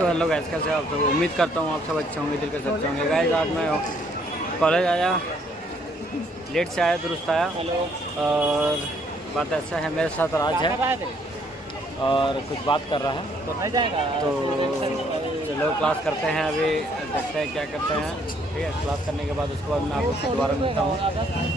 तो hello guys, कैसे आप सब? उम्मीद करता हूँ आप सब अच्छे होंगे, दिल के सच्चे होंगे। गाइस आज मैं कॉलेज आया, लेट से आया, दुरुस्त आया। और बात ऐसा है, मेरे साथ राज है और कुछ बात कर रहा है, तो चलो क्लास करते हैं। अभी देखते हैं क्या करते हैं। ठीक है, क्लास करने के बाद उसके बाद मैं आपको दोबारा मिलता हूँ।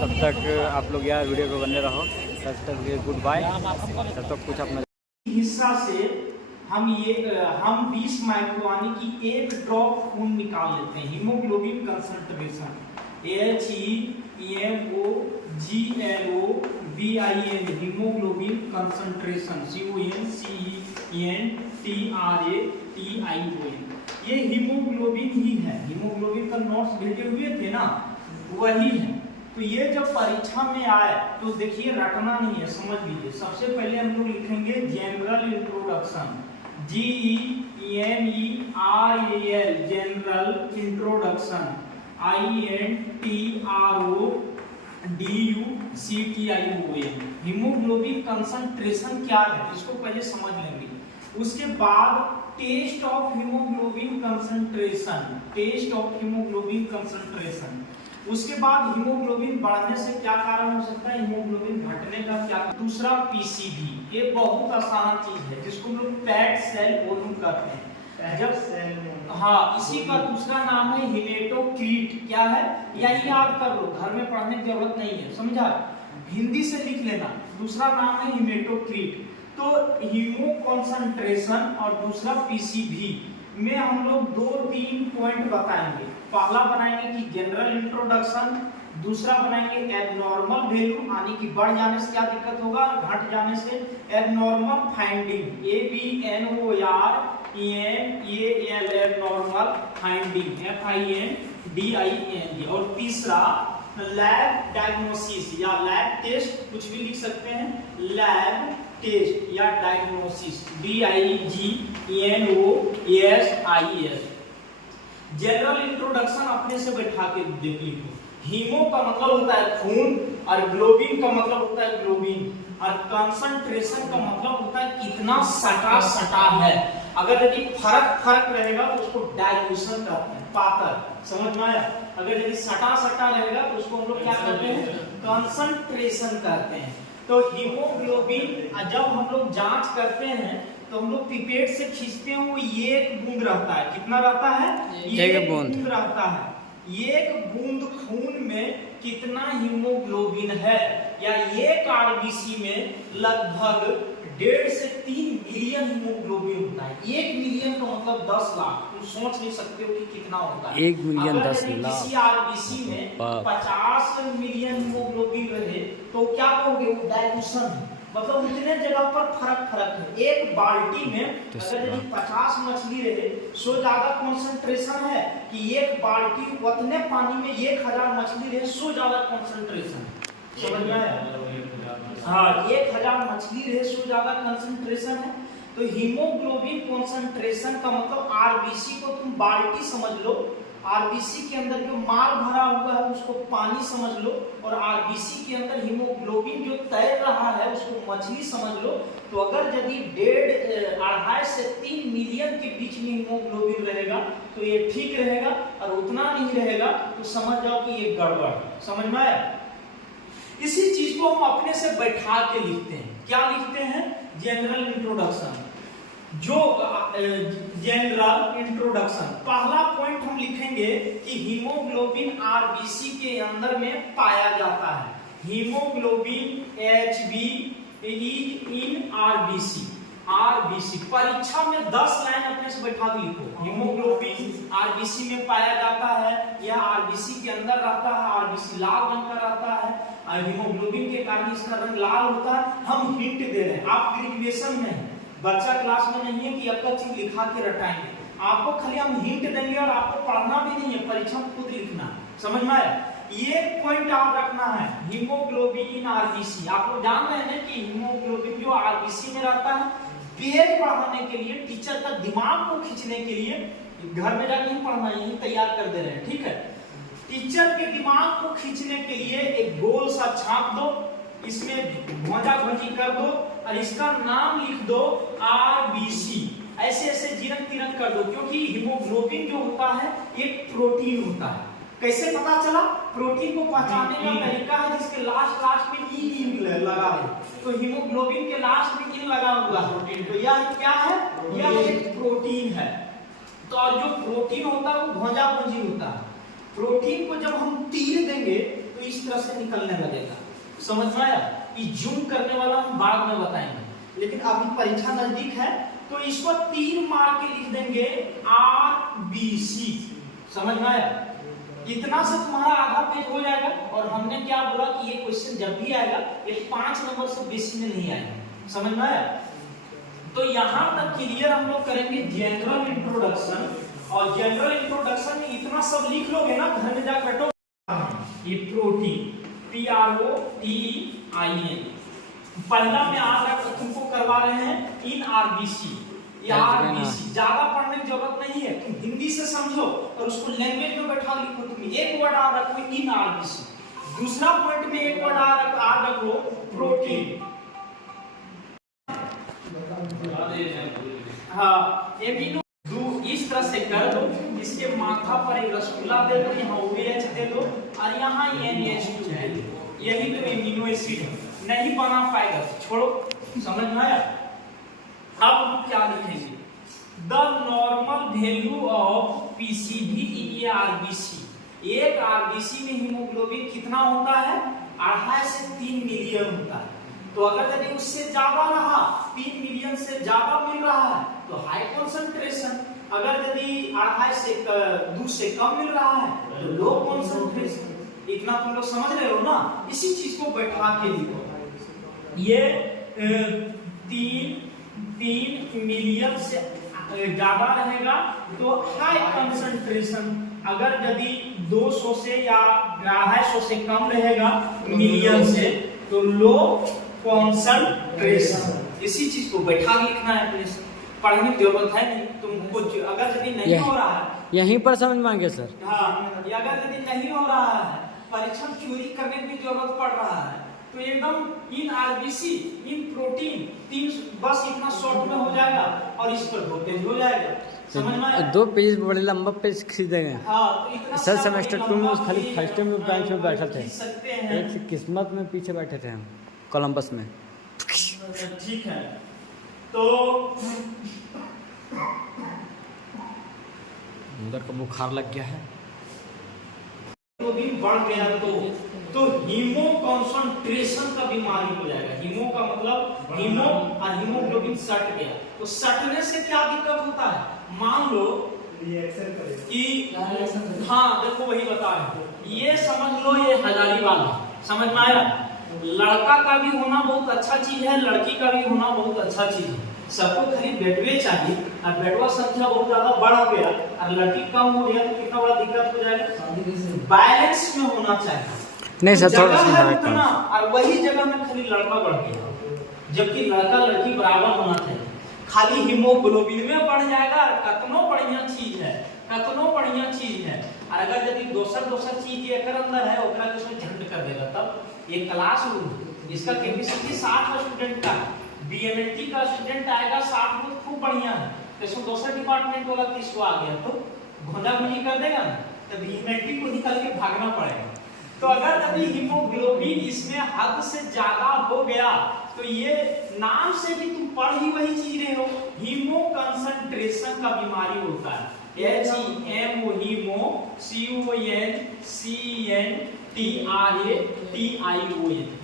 तब तक आप लोग यार वीडियो पे बने रहो। तब तक गुड बाय। तब तक कुछ अपना हिस्सा से हम 20 माइक्रो यानी कि 1 ड्रॉप खून निकाल लेते हैं। Haemoglobin concentration HEMOGLOBIN haemoglobin concentration CONCENTRATION ये हीमोग्लोबिन ही है। हीमोग्लोबिन का नोट्स भेजे हुए थे ना, वही है। तो ये जब परीक्षा में आए तो देखिए, रटना नहीं है, समझ लीजिए। सबसे पहले हम लोग लिखेंगे general introduction, GENERAL general introduction, INTRODUCTION haemoglobin concentration क्या है इसको पहले समझ लेंगे। उसके बाद test of haemoglobin concentration, test of haemoglobin concentration. उसके बाद हीमोग्लोबिन बढ़ने से क्या कारण हो सकता है, हीमोग्लोबिन घटने का क्या। दूसरा पीसीबी, ये बहुत आसान चीज है जिसको हम लोग पैक्ड सेल वॉल्यूम कहते हैं। जब इसी का दूसरा नाम है हेमेटोक्रीट। क्या है, यही याद कर लो, घर में पढ़ने की जरूरत नहीं है, समझा? हिंदी से लिख लेना। दूसरा नाम है हेमेटोक्रीट। तो हीमो कंसंट्रेशन और दूसरा पीसीबी में हम लोग 2-3 पॉइंट बताएंगे। पहला बनाएंगे कि जनरल इंट्रोडक्शन, दूसरा बनाएंगे एबनॉर्मल वैल्यू यानी कि बढ़ जाने से क्या दिक्कत होगा, घट जाने से abnormal finding, ABNORMAL abnormal finding FINDING। और तीसरा लैब डायग्नोसिस या लैब टेस्ट, कुछ भी लिख सकते हैं, लैब टेस्ट या डायग्नोसिस DIGNOSIS। जनरल इंट्रोडक्शन अपने से बैठा के देख लीजिए। हीमो का मतलब होता है खून, और ग्लोबिन का मतलब होता है ग्लोबिन, और कंसंट्रेशन का मतलब होता है कितना सटा सटा है। अगर यदि फर्क रहेगा तो उसको डाइल्यूशन कहते हैं, पातर। समझ में आया? अगर यदि सटा सटा रहेगा तो उसको हम लोग क्या कहते हैं, कंसंट्रेशन कहते हैं। तो हीमोग्लोबिन जब हम लोग जांच करते हैं तो हम लोग पिपेट से खींचते हैं, वो 1 बूंद रहता है। कितना रहता है? 1 बूंद रहता है। 1 बूंद खून में कितना हीमोग्लोबिन है, या 1 आरबीसी में लगभग 1.5 से 3 मिलियन हीमोग्लोबिन होता है। 1 मिलियन का मतलब 10 लाख। तुम सोच नहीं सकते हो कि कितना होता है। 1 मिलियन 10 लाख। किसी आरबीसी में 50 मिलियन हीमोग्लोबिन रहे तो क्या कहोगे, वो डाइल्यूशन है। मतलब उतने जगह पर फर्क है। एक बाल्टी में अगर यदि 50 मछली रहे, सो ज्यादा कंसंट्रेशन है कि 1 बाल्टी उतने पानी में 1000 मछली रहे, सो ज्यादा कंसंट्रेशन। समझ में आया? 1000 मछली रहे, सो ज्यादा कंसंट्रेशन है। तो हीमोग्लोबिन कंसंट्रेशन का मतलब आरबीसी को तुम बाल्टी समझ लो, आरबीसी के अंदर जो माल भरा हुआ है उसको पानी समझ लो, और आरबीसी के अंदर हीमोग्लोबिन जो तैर रहा है उसको मछली समझ लो। तो अगर यदि 2.5 से 3 मिलियन के बीच में हीमोग्लोबिन रहेगा तो ये ठीक रहेगा, और उतना नहीं रहेगा तो समझ जाओ कि ये गड़बड़। समझ में आया? इसी चीज को हम अपने से बैठा के लिखते हैं। क्या लिखते हैं? General introduction. जो जनरल इंट्रोडक्शन, पहला पॉइंट हम लिखेंगे कि हीमोग्लोबिन आरबीसी के अंदर में पाया जाता है। Haemoglobin HB in RBC. परीक्षा में 10 लाइन अपने से बैठा के लिखो। हीमोग्लोबिन आरबीसी में पाया जाता है, यह आरबीसी के अंदर रहता है, आरबीसी लाल रंग का रहता है, हीमोग्लोबिन के कारण इसका रंग लाल होता है। हम हिंट दे रहे हैं, आप ग्रेजुएशन में है, बच्चा क्लास में नहीं है कि आपका चीज लिखा के रटाएंगे। आपको खाली हम हिंट देंगे और आपको पढ़ना भी नहीं है, परीक्षा में खुद लिखना। समझ में आया? ये पॉइंट आप रखना है, हीमोग्लोबिन आरबीसी। आप लोग जान रहे हैं कि हीमोग्लोबिन जो आरबीसी में रहता है, पेज पढ़ाने के लिए, टीचर का दिमाग को खींचने के लिए, घर में जाकर नहीं पढ़ना, यही तैयार कर दे रहे हैं। ठीक है, टीचर के दिमाग को खींचने के लिए एक गोल सा छाप दो, इसमें भोजा भोजी कर दो और इसका नाम लिख दो आरबीसी। ऐसे ऐसे तिरक तिरक कर दो, क्योंकि हीमोग्लोबिन जो होता है एक प्रोटीन होता है। कैसे पता चला? प्रोटीन को पहचानने का तरीका है जिसके लास्ट में इन लगा है, तो हीमोग्लोबिन के लास्ट में इन लगा हुआ है, तो यह क्या है? यह एक प्रोटीन है। तो और जो प्रोटीन होता है वो भोंजा-भोंजी होता है। प्रोटीन को जब हम तीर देंगे तो इस तरह से निकलने लगेगा। समझ में आया? ये जूम करने वाला हम बाद में बताएंगे, लेकिन अभी परीक्षा नजदीक है तो इसको तीर मार के लिख देंगे RBC। समझ में आया? इतना से तुम्हारा आधा पेज हो जाएगा। और हमने क्या बोला कि ये क्वेश्चन जब भी आएगा ये 5 नंबर से बेसी में नहीं आएगा। समझ में आया? तो यहां तक क्लियर हम लोग करेंगे जनरल इंट्रोडक्शन। और जनरल इंट्रोडक्शन में इतना सब लिख लोगे ना, घर में जाकर बैठो। ये प्रोटीन PROTEIN पहला में आज तुमको करवा रहे हैं इन RBC। ज्यादा पढ़ने की जरूरत नहीं है, तुम हिंदी से समझो और उसको लैंग्वेज में बैठा लिखो। तुम एक वर्ड आ रखो इन RBC, दूसरा पॉइंट में एक वर्ड आ रखो प्रोटीन। हाँ, एमिनो इस तरह से कर दो। इसके माथा पर एक रसगुल्ला दे दो, यहाँ OH दे दो और यहाँ NH2 दे दो। यही तो एमिनो एसिड है, नहीं बना पाएगा, छोड़ो। समझ में आया? अब हम क्या लिखेंगे? The normal value of PCV इन ये RBC। एक RBC में हीमोग्लोबिन कितना होता है? 2.5 से 3 मिलियन होता है। तो अगर यदि उससे ज्यादा रहा, 3 मिलियन से ज्यादा मिल रहा है तो हाई कंसंट्रेशन। अगर यदि 2.5 से 2 से कम मिल रहा है तो लो कंसंट्रेशन। इतना तुम लोग समझ रहे हो ना? इसी चीज को बैठा के लिखो। ये 3 मिलियन से ज्यादा रहेगा तो हाई कंसंट्रेशन। अगर यदि 200 से या 250 से कम रहेगा मिलियन से तो लो कंसंट्रेशन। इसी चीज को बैठा लिखना है। प्लीज पढ़ने की जरूरत है नहीं तुमको। अगर यदि नहीं हो रहा है यहीं पर समझ मांगे सर। हाँ, अगर यदि नहीं हो रहा है, परीक्षण थ्योरी करने की जरूरत पड़ रहा है तो एकदम इन RBC इन प्रोटीन 3 बस इतना शॉर्ट में हो जाएगा और इस पर 2 पेज हो जाएगा। समझ में आया? 2 पेज बड़े लंबा पेज खरीदेंगे। हाँ, तो इतना सर सेमेस्टर 2 में खाली फर्स्ट टाइम में बेंच में बैठे थे, सकते हैं। एक किस्मत में पीछे बैठे थे हम कोलंबस में। ठीक है, तो अंदर का बुखार लग गया है। हीमोग्लोबिन बढ़ गया तो हीमो कंसंट्रेशन का बीमारी हो जाएगा। हीमो का मतलब हीमो और हीमोग्लोबिन सट गया तो सटने से क्या दिक्कत होता है? मान लो रिएक्शन कि हाँ, देखो वही बता रहे। ये समझ लो ये हजारीबाग। समझ में आया? लड़का का भी होना बहुत अच्छा चीज है, लड़की का भी होना बहुत अच्छा चीज है। सबको खाली बेटवे चाहिए और बेटवा संख्या बहुत ज्यादा बढ़ गया और लड़की कम हो गया तो कितना बड़ा दिक्कत हो जाएगा। बैलेंस में होना चाहिए। नहीं सर, थोड़ा सा उतना और वही जगह में खाली लड़का बढ़ गया, जबकि लड़का लड़की बराबर होना चाहिए। खाली हीमोग्लोबिन में बढ़ जाएगा। कतनो बढ़िया चीज है, कतनो बढ़िया चीज है। और अगर यदि दोसर चीज एकर अंदर है ओकरा के उसमें झंड कर देगा। तब ये क्लासरूम इसका कैपेसिटी 60 स्टूडेंट का, BMLT का स्टूडेंट आएगा 60 में, खूब बढ़िया है। तो इसमें दूसरा डिपार्टमेंट वाला 30 आ गया तो घोंधा-घोंधी कर देगा ना, तो BMLT को निकाल के भागना पड़ेगा। तो अगर यदि हीमोग्लोबिन इसमें हद से ज्यादा हो गया तो ये नाम से भी तुम पढ़ ही वही चीज रहे हो, हीमो कंसंट्रेशन का बीमारी होता है। HEMO haemo CONCENTRATION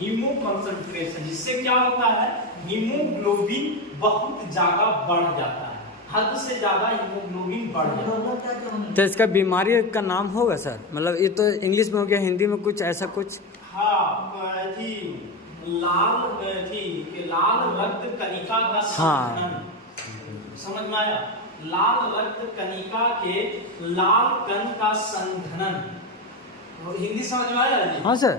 haemo concentration. जिससे क्या होता है? हीमोग्लोबिन बहुत ज्यादा बढ़ जाता है, हद से ज्यादा हीमोग्लोबिन बढ़ जाता है। तो इसका बीमारी का नाम होगा सर? मतलब ये तो इंग्लिश में हो गया, हिंदी में कुछ ऐसा कुछ? हाँ, लाल रक्त कणिका का संघनन। समझ में आया? लाल रक्त कणिका के लाल कण का संघनन। हिंदी समझ में आया जी? हाँ सर,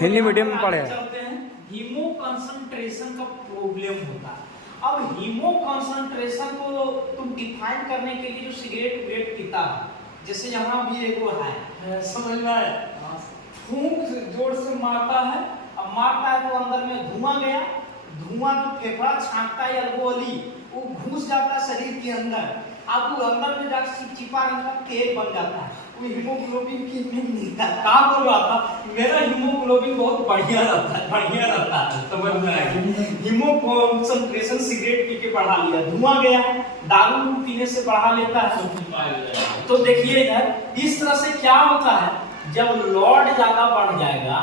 हिंदी मीडियम में पढ़े। चलते हैं। हीमो कंसंट्रेशन का प्रॉब्लम होता है। अब हीमो कंसंट्रेशन को तुम डिफाइन करने के लिए जो सिगरेट पीता है, जैसे यहाँ भी एक वो है, समझ में आया? फूंक जोर से मारता है, अब मारता है तो अंदर में धुआं गया, धुआं जो फेफड़ा छांटता है अल्कोहली वो घुस जाता है शरीर के अंदर। अब वो अंदर में जाकर चिपचिपा रंग का तेल बन जाता है, वो हीमोग्लोबिन की नहीं मिलता। कहाँ बोल रहा था, मेरा हीमोग्लोबिन बहुत बढ़िया रहता है, समझ में आया। हीमो कंसंट्रेशन सिगरेट पी के बढ़ा लिया, धुआं गया है, दारू पीने से बढ़ा लेता है। तो देखिए इधर इस तरह से क्या होता है, जब लोड ज्यादा बढ़ जाएगा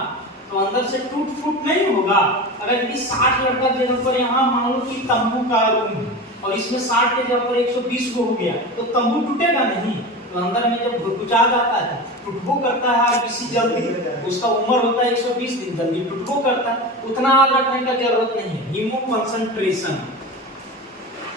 तो अंदर से टूट फूट नहीं होगा। अगर 60 लड़का जगह पर यहाँ मान लो कि तंबू का रूम और इसमें 60 के जगह पर 120 को हो गया तो तंबू टूटेगा नहीं। तो अंदर में जब घुटघुचा जाता है टूटबो करता है, और किसी जल्दी उसका उम्र होता है 120 दिन, जल्दी टूटबो करता है। उतना याद रखने का जरूरत नहीं है। हीमो कंसंट्रेशन,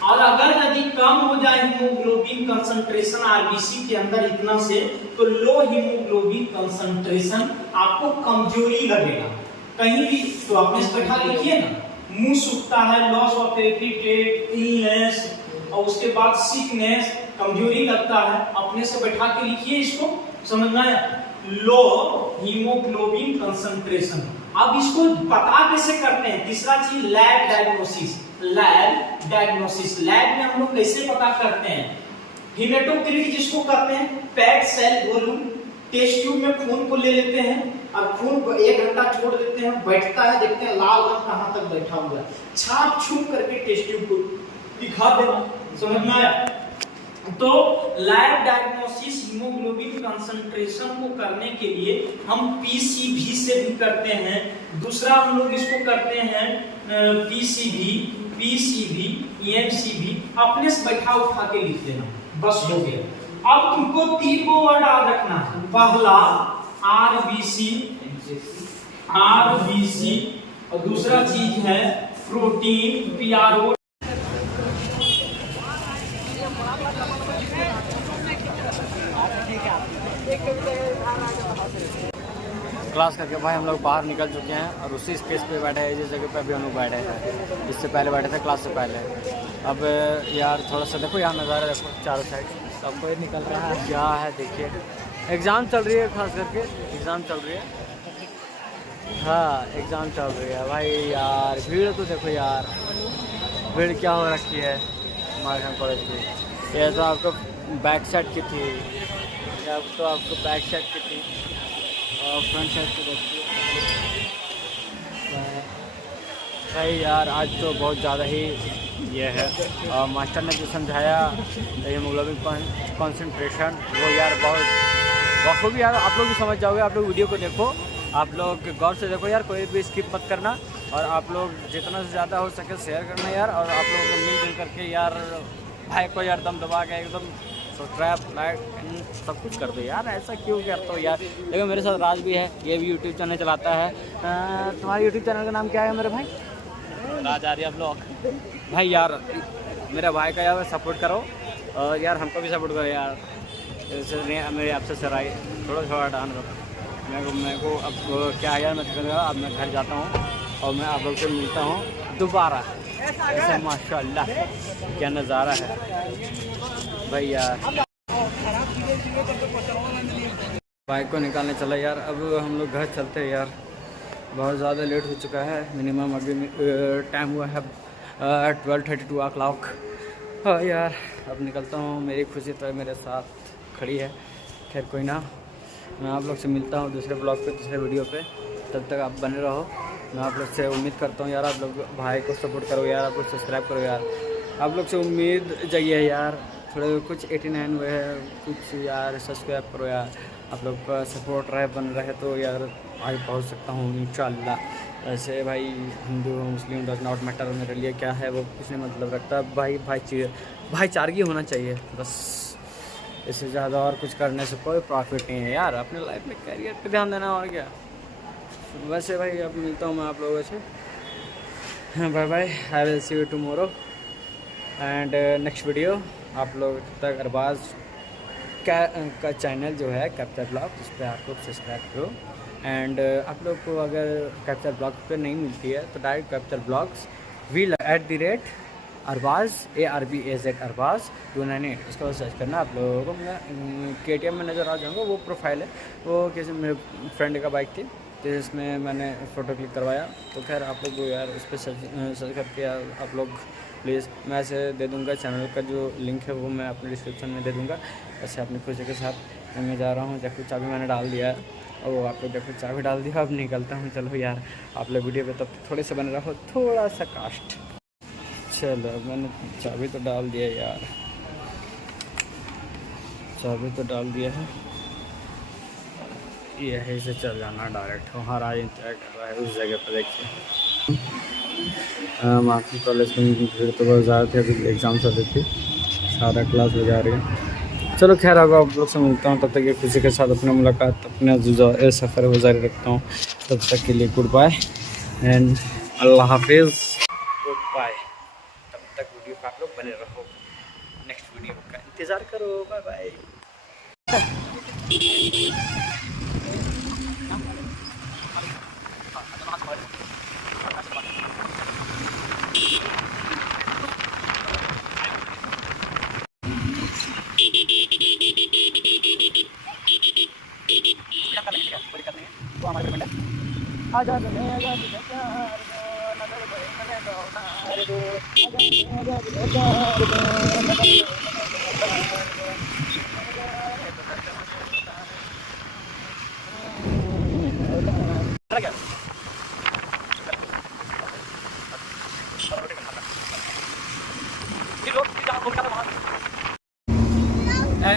और अगर यदि कम हो जाए हीमोग्लोबिन कंसंट्रेशन आरबीसी के अंदर इतना से, तो लो हीमोग्लोबिन कंसंट्रेशन आपको कमजोरी लगेगा कहीं भी। तो अपने से बैठा लिखिए ना, मुंह सूखता है, लॉस ऑफ एपिटाइट, इलनेस, और उसके बाद सिकनेस, कमजोरी लगता है। अपने से बैठा के लिखिए इसको, समझ में आया। लो हीमोग्लोबिन कंसंट्रेशन। अब इसको पता कैसे करते हैं, तीसरा चीज lab diagnosis. Lab diagnosis, lab में हम लोग कैसे पता करते हैं, हेमेटोक्रिट जिसको कहते हैं, packed cell volume, test tube में खून को ले लेते हैं और खून को 1 घंटा छोड़ देते हैं, बैठता है, देखते हैं लाल रंग कहां तक बैठा हुआ है, छाप छूप करके टेस्ट ट्यूब को दिखा देना, समझ में आया। तो लैब डायग्नोसिस हीमोग्लोबिन कंसंट्रेशन को करने के लिए हम पीसीवी से भी करते हैं। दूसरा हम लोग इसको करते हैं पीसीवी, ईएमसीवी। अपने से बैठा उठा के लिख देना, बस हो गया। अब तुमको 3 गो वर्ड याद रखना है। पहला आरबीसी, और दूसरा चीज है प्रोटीन, पीआरओ। क्लास करके भाई हम लोग बाहर निकल चुके हैं और उसी स्पेस पे बैठे हैं, जिस जगह पे अभी हम लोग बैठे हैं। इससे पहले बैठे थे क्लास से पहले। अब यार थोड़ा सा देखो यहाँ नज़ारा देखो चारों साइड, सब कोई निकल रहा है, क्या है देखिए। एग्ज़ाम चल रही है, खास करके एग्ज़ाम चल रही है। हाँ एग्ज़ाम चल रही है भाई। यार भीड़ तो देखो यार, भीड़ क्या हो रखी है मारखान कॉलेज की। यह तो आपको बैक साइड की थी, तो आपको बैक साइड की थी और फ्रंट साइड की बच्ची भाई। यार आज तो बहुत ज़्यादा ही ये है, और मास्टर ने जो समझाया हीमोग्लोबिन कॉन्सेंट्रेशन, वो यार बहुत बखूबी। यार आप लोग भी समझ जाओगे, आप लोग वीडियो को देखो, आप लोग गौर से देखो यार, कोई भी स्किप मत करना। और आप लोग जितना से ज़्यादा हो सके शेयर करना यार, और आप लोग मिलजुल करके यार भाई को यार दम दबा के एकदम सब्सक्राइब लाइक सब कुछ कर दो यार। ऐसा क्यों करते हो यार। देखो मेरे साथ राज भी है, ये भी यूट्यूब चैनल चलाता है। तुम्हारे यूट्यूब चैनल का नाम क्या है मेरे भाई? राज आर्या ब्लॉग। भाई यार मेरे भाई का यार सपोर्ट करो, और यार हमको भी सपोर्ट करो यार। मेरे आपसे सराय थोड़ा डाउन रखो। मेरे को अब क्या है यार, मैं अब मैं घर जाता हूँ और मैं आप लोग से मिलता हूँ दोबारा। ऐसा माशाल्लाह क्या नज़ारा है भाई। यार बाइक को निकालने चला यार, अब हम लोग घर चलते हैं यार, बहुत ज़्यादा लेट हो चुका है। मिनिमम अभी टाइम हुआ है 12:32 o'clock। हाँ यार अब निकलता हूँ, मेरी खुशी तो मेरे साथ खड़ी है। खैर कोई ना, मैं आप लोग से मिलता हूँ दूसरे ब्लॉग पे, दूसरे वीडियो पे। तब तक आप बने रहो। मैं आप लोग से उम्मीद करता हूँ यार, आप लोग भाई को सपोर्ट करो यार, आप लोग सब्सक्राइब करो यार। आप लोग से उम्मीद चाहिए यार, थोड़े कुछ 89 हुए हैं, कुछ यार सब्सक्राइब करो यार। आप लोग का सपोर्ट रहे बन रहे तो यार आगे पहुँच सकता हूँ इंशाल्लाह। ऐसे भाई हिंदू मुस्लिम डज नॉट मैटर, मेरे लिए क्या है वो कुछ नहीं मतलब रखता। भाईचारगी होना चाहिए बस, इससे ज़्यादा और कुछ करने से कोई प्रॉफिट नहीं है यार। अपने लाइफ में करियर पे ध्यान देना और क्या। वैसे भाई अब मिलता हूँ मैं आप लोगों से, bye bye, I will see you tomorrow and next video. आप लोग तक अरबाज का चैनल जो है कैप्चर ब्लॉग, उस पर आप लोग सब्सक्राइब करो। एंड आप लोग को अगर कैप्चर ब्लॉग पे नहीं मिलती है तो direct capture blogs @Arbaz ARBAZ Arbaz 298 इसका वो सर्च करना। आप लोगों को मैं KTM में नज़र आ जाऊँगा, वो प्रोफाइल है, वो किसी मेरे फ्रेंड का बाइक थी तो इसमें मैंने फ़ोटो क्लिक करवाया। तो खैर आप लोग यार उस पर सर्च करके यार आप लोग प्लीज़। मैं ऐसे दे दूँगा, चैनल का जो लिंक है वो मैं अपने डिस्क्रिप्शन में दे दूँगा। ऐसे अपनी खुशी के साथ मैं जा रहा हूँ। देखो चाबी मैंने डाल दिया है, और आप लोग देखो चाबी डाल दिया। अब निकलता हूँ। चलो यार, आप लोग वीडियो पे तब थोड़े से बने रहो, थोड़ा सा कास्ट। चलो मैंने चाबी तो डाल दिया यार, चाबी तो डाल दिया है। यहीं से चल जाना डायरेक्ट, वहाँ राज इंतजार कर रहा है उस जगह पर। देखिए माफी, कॉलेज में भीड़ तो बहुत ज़्यादा थी, अभी एग्ज़ाम चल रही थी, सारा क्लास हो जा रही है। चलो खैर, अब आप लोग से मिलता हूँ, तब तक ये खुशी के साथ अपना मुलाकात, अपना जो सफ़र है वो जारी रखता हूँ। तब तक के लिए गुड बाय एंड अल्लाह हाफिज़, गुड बाय। तब तक वीडियो पर आप लोग बने रहो, नेक्स्ट वीडियो का इंतज़ार करो। Bye bye.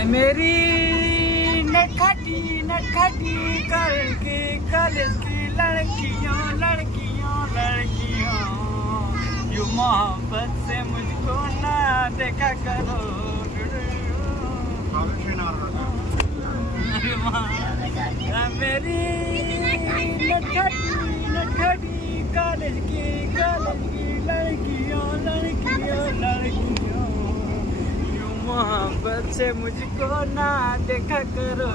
मेरी नखटी नखटी करके कॉलेज की लड़कियों लड़कियों लड़कियों, यू मोहब्बत से मुझको ना देखा करो। मेरी नखटी नखटी कॉलेज की लड़कियों लड़कियों लड़कियों, मोहब्बत से मुझको ना देखा करो।